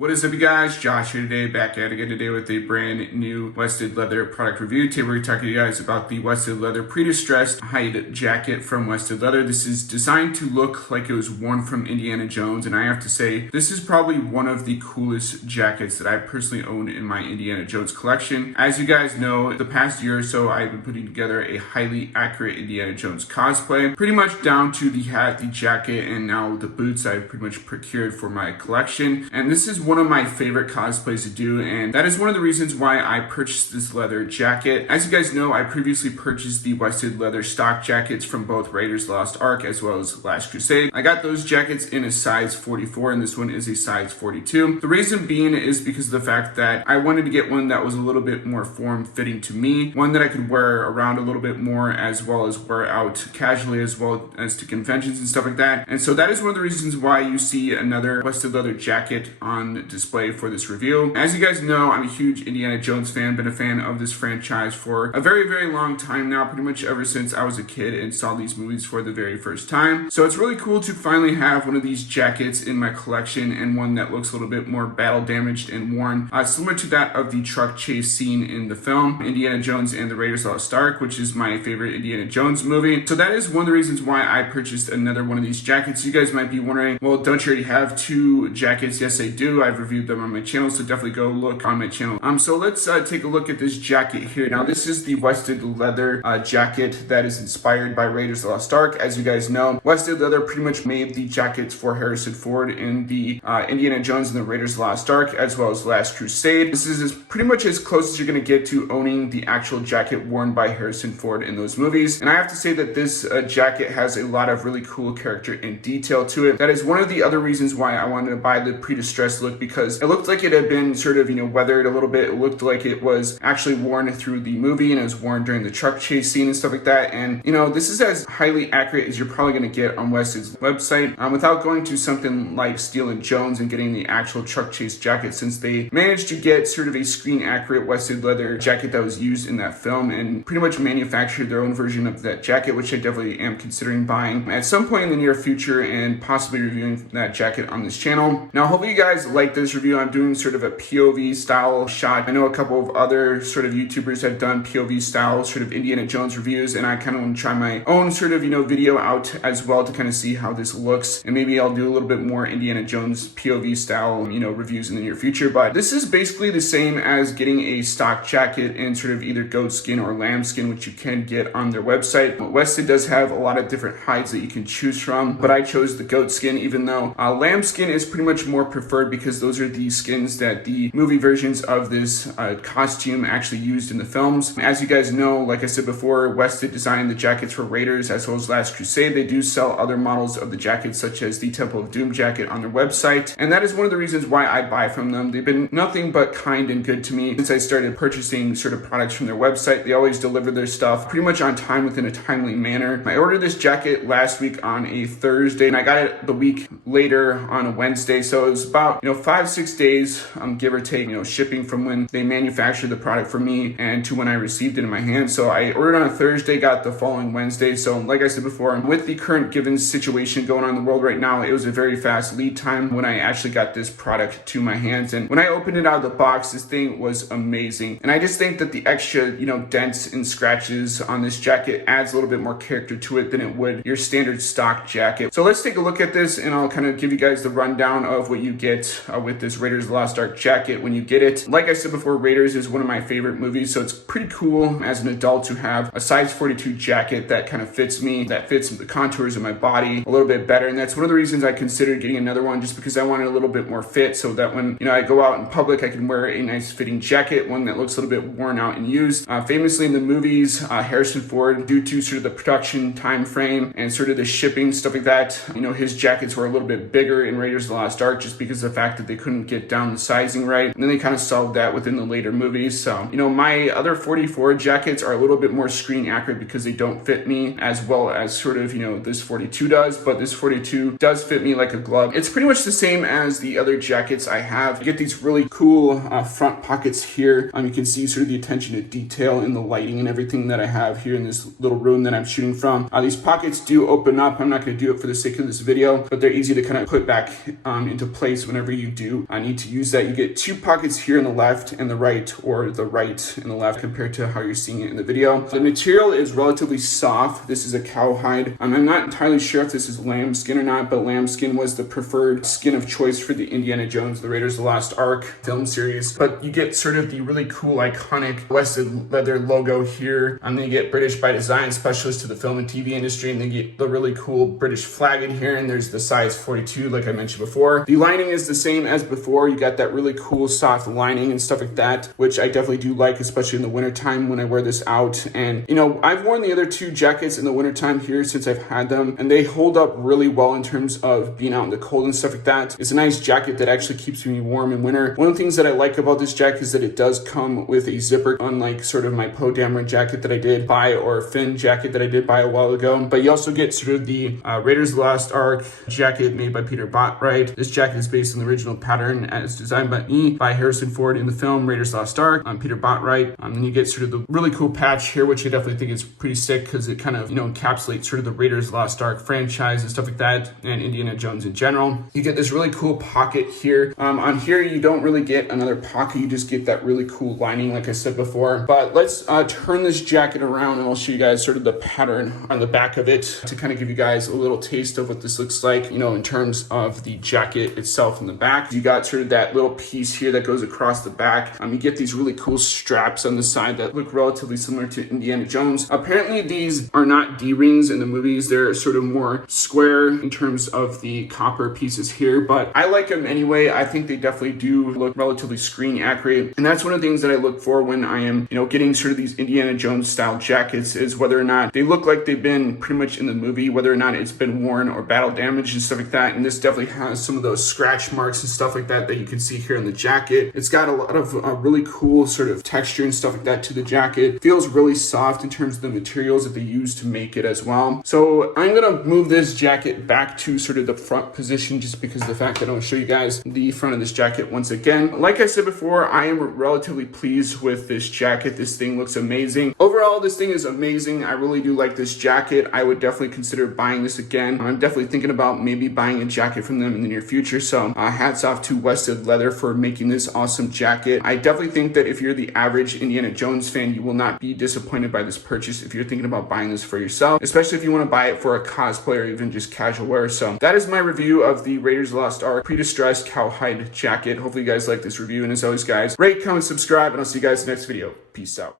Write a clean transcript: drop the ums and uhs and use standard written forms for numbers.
What is up, you guys? Josh here today, back at it again today with a brand new Wested Leather product review. Today we're talking to you guys about the Wested Leather pre-distressed hide jacket from Wested Leather. This is designed to look like it was worn from Indiana Jones, and I have to say, this is probably one of the coolest jackets that I personally own in my Indiana Jones collection. As you guys know, the past year or so, I've been putting together a highly accurate Indiana Jones cosplay, pretty much down to the hat, the jacket, and now the boots I've pretty much procured for my collection. And this is one of my favorite cosplays to do, and that is one of the reasons why I purchased this leather jacket. As you guys know, I previously purchased the Wested Leather stock jackets from both Raiders of the Lost Ark as well as Last Crusade. I got those jackets in a size 44, and this one is a size 42. The reason being is because of the fact that I wanted to get one that was a little bit more form-fitting to me, one that I could wear around a little bit more, as well as wear out casually, as well as to conventions and stuff like that. And so that is one of the reasons why you see another Wested Leather jacket on display for this review. As you guys know, I'm a huge Indiana Jones fan, been a fan of this franchise for a very, very long time now, pretty much ever since I was a kid and saw these movies for the very first time. So it's really cool to finally have one of these jackets in my collection, and one that looks a little bit more battle damaged and worn, similar to that of the truck chase scene in the film Indiana Jones and the Raiders of the Lost Ark, which is my favorite Indiana Jones movie. So that is one of the reasons why I purchased another one of these jackets. You guys might be wondering, well, don't you already have two jackets? Yes, I do. I've reviewed them on my channel, so definitely go look on my channel. So let's take a look at this jacket here. Now, this is the Wested Leather jacket that is inspired by Raiders of the Lost Ark. As you guys know, Wested Leather pretty much made the jackets for Harrison Ford in the Indiana Jones and the Raiders of the Lost Ark, as well as Last Crusade. This is pretty much as close as you're going to get to owning the actual jacket worn by Harrison Ford in those movies. And I have to say that this jacket has a lot of really cool character and detail to it. That is one of the other reasons why I wanted to buy the pre-distressed look, because it looked like it had been sort of, weathered a little bit. It looked like it was actually worn through the movie, and it was worn during the truck chase scene and stuff like that. And, this is as highly accurate as you're probably going to get on Wested's website, without going to something like Steel & Jones and getting the actual truck chase jacket, since they managed to get sort of a screen accurate Wested Leather jacket that was used in that film and pretty much manufactured their own version of that jacket, which I definitely am considering buying at some point in the near future and possibly reviewing that jacket on this channel. Now, hopefully you guys like this review. I'm doing sort of a POV style shot. I know a couple of other sort of YouTubers have done POV style sort of Indiana Jones reviews, and I kind of want to try my own sort of, video out as well to kind of see how this looks, and maybe I'll do a little bit more Indiana Jones POV style, reviews in the near future. But this is basically the same as getting a stock jacket in sort of either goat skin or lamb skin, which you can get on their website. Wested does have a lot of different hides that you can choose from, but I chose the goat skin, even though lamb skin is pretty much more preferred, because those are the skins that the movie versions of this costume actually used in the films. As you guys know, like I said before, Wested designed the jackets for Raiders as well as Last Crusade. They do sell other models of the jackets, such as the Temple of Doom jacket, on their website, and that is one of the reasons why I buy from them. They've been nothing but kind and good to me since I started purchasing sort of products from their website. They always deliver their stuff pretty much on time, within a timely manner. I ordered this jacket last week on a Thursday, and I got it the week later on a Wednesday, so it was about 5-6 days, give or take, shipping from when they manufactured the product for me and to when I received it in my hand. So I ordered on a Thursday, got the following Wednesday. So like I said before, with the current given situation going on in the world right now, it was a very fast lead time when I actually got this product to my hands. And when I opened it out of the box, this thing was amazing. And I just think that the extra, dents and scratches on this jacket adds a little bit more character to it than it would your standard stock jacket. So let's take a look at this, and I'll kind of give you guys the rundown of what you get with this Raiders of the Lost Ark jacket when you get it. Like I said before, Raiders is one of my favorite movies, so it's pretty cool as an adult to have a size 42 jacket that kind of fits me, that fits the contours of my body a little bit better. And that's one of the reasons I considered getting another one, just because I wanted a little bit more fit, so that when I go out in public, I can wear a nice fitting jacket, one that looks a little bit worn out and used. Famously in the movies, Harrison Ford, due to sort of the production time frame and sort of the shipping stuff like that, his jackets were a little bit bigger in Raiders of the Lost Ark, just because of the fact that they couldn't get down the sizing right. And then they kind of solved that within the later movies. So, my other 44 jackets are a little bit more screen accurate because they don't fit me as well as sort of, this 42 does, but this 42 does fit me like a glove. It's pretty much the same as the other jackets I have. You get these really cool front pockets here. You can see sort of the attention to detail in the lighting and everything that I have here in this little room that I'm shooting from. These pockets do open up. I'm not going to do it for the sake of this video, but they're easy to kind of put back into place whenever you do need to use that. You get 2 pockets here in the left and the right, or the right and the left compared to how you're seeing it in the video. The material is relatively soft. This is a cowhide. I'm not entirely sure if this is lamb skin or not, but lamb skin was the preferred skin of choice for the Indiana Jones, the Raiders of the Lost Ark film series. But you get sort of the really cool, iconic Wested Leather logo here. Then you get British by Design, specialist to the film and TV industry, and then you get the really cool British flag in here, and there's the size 42, like I mentioned before. The lining is the same as before. You got that really cool soft lining and stuff like that, which I definitely do like, especially in the wintertime when I wear this out. And you know, I've worn the other 2 jackets in the wintertime here since I've had them, and they hold up really well in terms of being out in the cold and stuff like that. It's a nice jacket that actually keeps me warm in winter. One of the things that I like about this jacket is that it does come with a zipper, unlike sort of my Poe Dameron jacket that I did buy, or Finn jacket that I did buy a while ago. But you also get sort of the Raiders of the Lost Ark jacket made by Peter Bottwright. This jacket is based on the original pattern as designed by Harrison Ford in the film Raiders of the Lost Ark, Peter Bottwright. Then you get sort of the really cool patch here, which I definitely think is pretty sick because it kind of, you know, encapsulates sort of the Raiders of the Lost Ark franchise and stuff like that, and Indiana Jones in general. You get this really cool pocket here. On here, you don't really get another pocket. You just get that really cool lining, like I said before. But let's turn this jacket around, and I'll show you guys sort of the pattern on the back of it to kind of give you guys a little taste of what this looks like, you know, in terms of the jacket itself in the back. You got sort of that little piece here that goes across the back. You get these really cool straps on the side that look relatively similar to Indiana Jones. Apparently, these are not D-rings in the movies. They're sort of more square in terms of the copper pieces here, but I like them anyway. I think they definitely do look relatively screen accurate, and that's one of the things that I look for when I am, you know, getting sort of these Indiana Jones style jackets, is whether or not they look like they've been pretty much in the movie, whether or not it's been worn or battle damaged and stuff like that. And this definitely has some of those scratch marks and stuff like that that you can see here in the jacket. It's got a lot of really cool sort of texture and stuff like that to the jacket. It feels really soft in terms of the materials that they use to make it as well. So I'm gonna move this jacket back to sort of the front position, just because of the fact that I want to show you guys the front of this jacket once again. Like I said before, I am relatively pleased with this jacket. This thing looks amazing. Overall, this thing is amazing. I really do like this jacket. I would definitely consider buying this again. I'm definitely thinking about maybe buying a jacket from them in the near future. So hats off to Wested Leather for making this awesome jacket. I definitely think that if you're the average Indiana Jones fan, you will not be disappointed by this purchase if you're thinking about buying this for yourself, especially if you want to buy it for a cosplay or even just casual wear. So that is my review of the Raiders of the Lost Ark pre-distressed cowhide jacket. Hopefully you guys like this review, and as always guys, rate, comment, subscribe, and I'll see you guys in the next video. Peace out.